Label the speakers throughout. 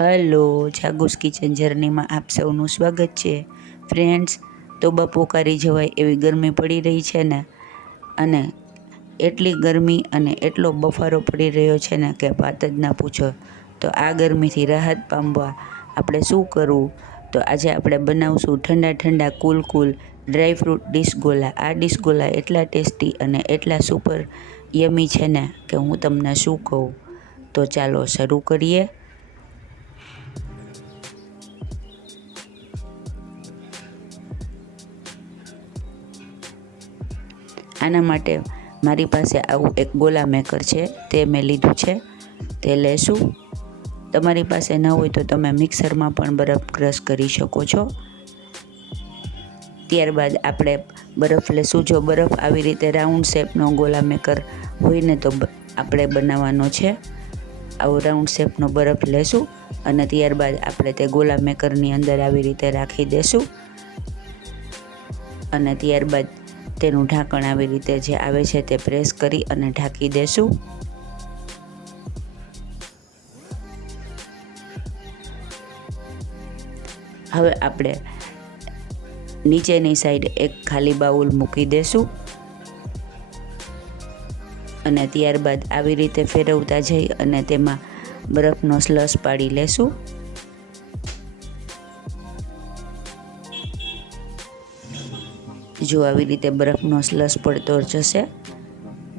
Speaker 1: Hello જાગુસ kitchen જર્નીમાં આપ સૌનું સ્વાગત છે. ફ્રેન્ડ્સ તો બપોકારી જવાય એવી ગરમી પડી રહી છે ને? અને એટલી ગરમી અને એટલો બફારો પડી રહ્યો છે ને કે વાત જ ના પૂછો. તો આ ગરમીથી રાહત પામવા આપણે શું કરવું? તો આજે આપણે બનાવશું ઠંડા ઠંડા કુલ કુલ ડ્રાયફ્રૂટ ડિશગોલા. આ ડિશગોલા એટલા ટેસ્ટી અને એટલા સુપર યમી છે ને કે હું તમને શું કહું? તો ચાલો શરૂ કરીએ. આના માટે મારી પાસે આવું એક ગોલા મેકર છે, તે મેં લીધું છે. તે લેશું. તમારી પાસે ન હોય તો તમે મિક્સરમાં પણ બરફ ક્રશ કરી શકો છો. ત્યારબાદ આપણે બરફ લેશું. જો બરફ આવી રીતે રાઉન્ડ શેપનો ગોલા મેકર હોય ને તો આપણે બનાવવાનો છે. આવો રાઉન્ડ શેપનો બરફ લેશું અને ત્યારબાદ આપણે તે ગોલા મેકરની અંદર આવી રીતે રાખી દેશું. અને ત્યારબાદ તેનું ઢાંકણ આવી રીતે જે આવે છે તે પ્રેસ કરી અને ઢાંકી દેશું. હવે આપણે નીચેની સાઈડ એક ખાલી બાઉલ મૂકી દેશું. અને ત્યારબાદ આવી રીતે ફેરવતા જઈ અને તેમાં બરફનો સ્લશ પાડી લેશું. જો આવી રીતે બરફનો સ્લસ પડતો જશે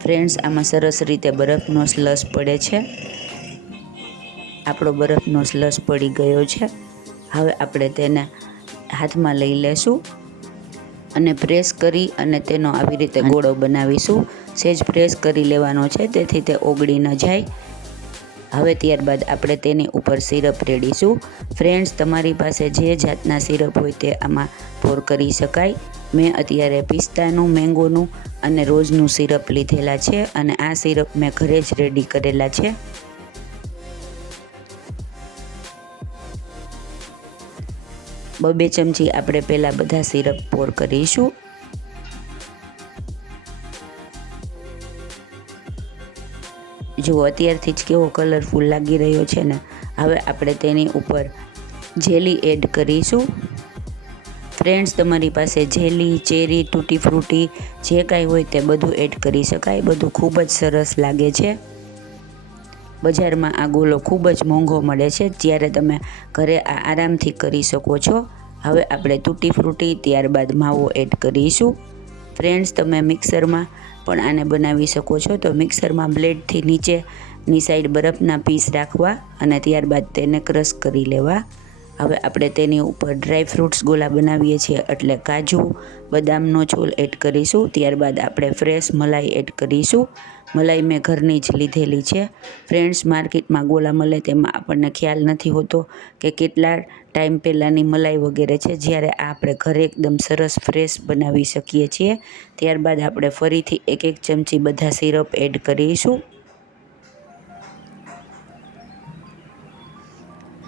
Speaker 1: ફ્રેન્ડ્સ આમાં સરસ રીતે બરફનો સ્લસ પડે છે. આપણો બરફનો સ્લસ પડી ગયો છે. હવે આપણે તેને હાથમાં લઈ લેશું અને પ્રેસ કરી અને તેનો આવી રીતે ગોળો બનાવીશું. સેજ પ્રેસ કરી લેવાનો છે, તેથી તે ઓગળી ન જાય. હવે ત્યારબાદ આપણે તેની ઉપર સિરપ રેડીશું. ફ્રેન્ડ્સ, તમારી પાસે જે જાતના સિરપ હોય તે આમાં પોર કરી શકાય. મેં અત્યારે પિસ્તાનું, મેંગોનું અને રોજનું સિરપ લીધેલા છે અને આ સિરપ મેં ઘરે જ રેડી કરેલા છે. બબે ચમચી આપણે પહેલાં બધા સિરપ પોર કરીશું. જુઓ અત્યારથી જ કેવો કલરફુલ લાગી રહ્યો છે ને, હવે આપણે તેની ઉપર જેલી એડ કરીશું. ફ્રેન્ડ્સ તમારી પાસે જેલી, ચેરી તૂટી ફ્રૂટી જે કાંઈ હોય તે બધું એડ કરી શકાય. બધું ખૂબ જ સરસ લાગે છે. બજારમાં આ ગોલો ખૂબ જ મોંઘો મળે છે, જ્યારે તમે ઘરે આ આરામથી કરી શકો છો. હવે આપણે તૂટી ફ્રૂટી ત્યારબાદ માવો એડ કરીશું. ફ્રેન્ડ્સ તમે મિક્સરમાં પણ આને બનાવી શકો છો. તો મિક્સરમાં બ્લેડથી નીચેની સાઈડ બરફના પીસ રાખવા અને ત્યારબાદ તેને ક્રશ કરી લેવા. હવે આપણે તેની ઉપર ડ્રાય ફ્રૂટ્સ ગોલા બનાવીએ છીએ, એટલે કાજુ, બદામનો છોલ એડ કરીશું. ત્યારબાદ આપણે ફ્રેશ મલાઈ એડ કરીશું. મલાઈ મેં ઘરની જ લીધેલી છે. ફ્રેન્ડ્સ માર્કેટમાં ગોલા મળે તેમાં આપણને ખ્યાલ નથી હોતો કે કેટલા ટાઈમ પહેલાંની મલાઈ વગેરે છે, જ્યારે આ આપણે ઘરે એકદમ સરસ ફ્રેશ બનાવી શકીએ છીએ. ત્યારબાદ આપણે ફરીથી એક એક ચમચી બધા સિરપ એડ કરીશું.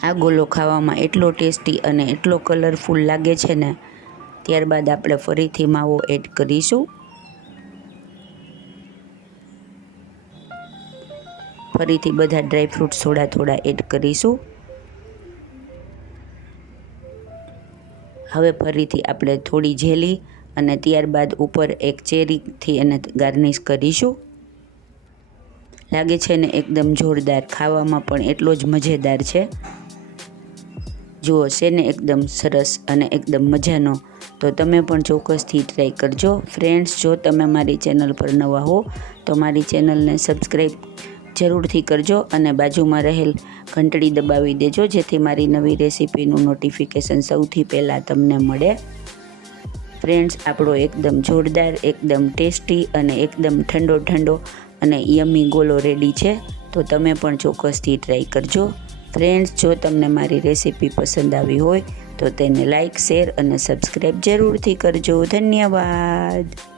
Speaker 1: આ ગોલો ખાવામાં એટલો ટેસ્ટી અને એટલો કલરફુલ લાગે છે ને, ત્યારબાદ આપણે ફરીથી માવો એડ કરીશું. ફરીથી બધા ડ્રાયફ્રૂટ સોડા થોડા એડ કરીશું. હવે ફરીથી આપણે થોડી જેલી અને ત્યારબાદ ઉપર એક ચેરીથી એને ગાર્નિશ કરીશું. લાગે છે ને એકદમ જોરદાર ખાવામાં પણ એટલો જ મજેદાર છે. જુઓ છે ને એકદમ સરસ અને એકદમ મજાનો. તો તમે પણ ચોક્કસથી ટ્રાય કરજો. ફ્રેન્ડ્સ જો તમે મારી ચેનલ પર નવા હો, તો મારી ચેનલને સબસ્ક્રાઈબ જરૂરથી કરજો અને બાજુમાં રહેલ ઘંટડી દબાવી દેજો, જેથી મારી નવી રેસીપીનું નોટિફિકેશન સૌથી પહેલાં તમને મળે. ફ્રેન્ડ્સ આપણો એકદમ જોરદાર, એકદમ ટેસ્ટી અને એકદમ ઠંડો ઠંડો અને યમી ગોલો રેડી છે. તો તમે પણ ચોક્કસથી ટ્રાય કરજો. ફ્રેન્ડ્સ જો તમને મારી રેસીપી પસંદ આવી હોય, તો તેને લાઇક શેર અને સબસ્ક્રાઈબ જરૂરથી કરજો. ધન્યવાદ.